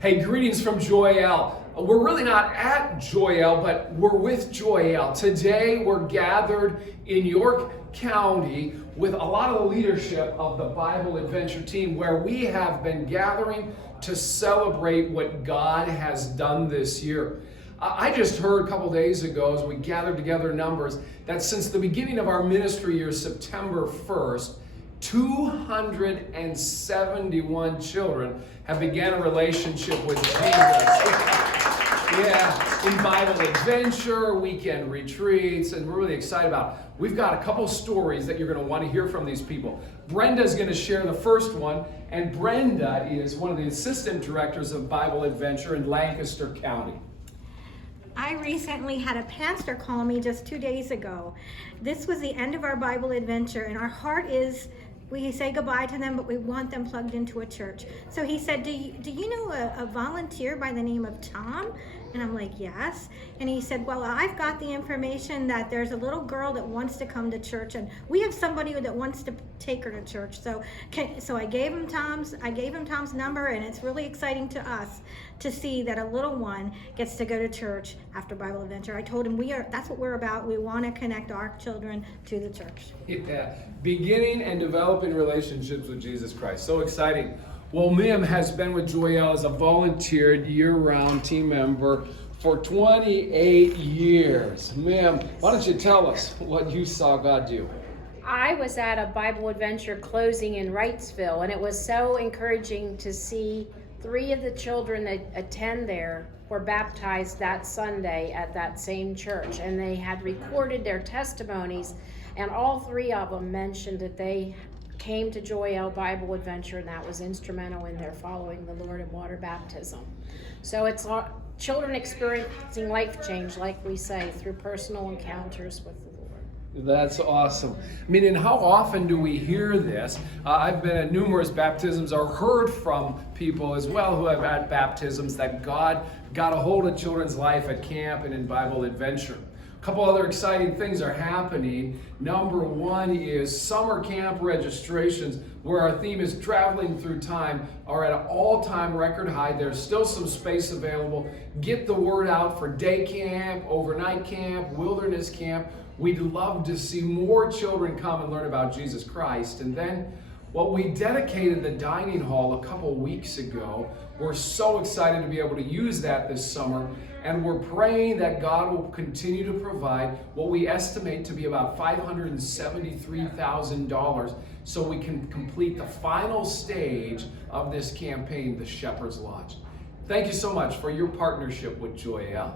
Hey, greetings from Joyelle. We're really not at Joyelle, but we're with Joyelle. Today we're gathered in York County with a lot of the leadership of the Bible Adventure team, where we have been gathering to celebrate what God has done this year. I just heard a couple days ago as we gathered together numbers that since the beginning of our ministry year, September 1st, 271 children have began a relationship with Jesus. Yeah, in Bible Adventure, weekend retreats, and we're really excited about it. We've got a couple stories that you're going to want to hear from these people. Brenda's going to share the first one, and Brenda is one of the assistant directors of Bible Adventure in Lancaster County. I recently had a pastor call me just 2 days ago. This was the end of our Bible Adventure, and our heart is, we say goodbye to them, but we want them plugged into a church. So he said, do you know a volunteer by the name of Tom? And I'm like, yes. And he said, well, I've got the information that there's a little girl that wants to come to church, and we have somebody that wants to take her to church. So I gave him Tom's number, and it's really exciting to us to see that a little one gets to go to church after Bible Adventure. I told him that's what we're about. We want to connect our children to the church. Yeah, beginning and developing relationships with Jesus Christ. So exciting. Well, Mim has been with Joyelle as a volunteered year-round team member for 28 years. Mim, why don't you tell us what you saw God do? I was at a Bible Adventure closing in Wrightsville, and it was so encouraging to see 3 of the children that attend there were baptized that Sunday at that same church, and they had recorded their testimonies, and all 3 of them mentioned that they came to Joyelle Bible Adventure, and that was instrumental in their following the Lord in water baptism. So it's children experiencing life change, like we say, through personal encounters with the Lord. That's awesome. I mean, and how often do we hear this? I've been at numerous baptisms or heard from people as well who have had baptisms that God got a hold of children's life at camp and in Bible Adventure. A couple other exciting things are happening. Number one is summer camp registrations, where our theme is traveling through time, are at an all-time record high. There's still some space available. Get the word out for day camp, overnight camp, wilderness camp. We'd love to see more children come and learn about Jesus Christ. And then we dedicated the dining hall a couple weeks ago. We're so excited to be able to use that this summer, and we're praying that God will continue to provide what we estimate to be about $573,000 so we can complete the final stage of this campaign, the Shepherd's Lodge. Thank you so much for your partnership with Joyelle.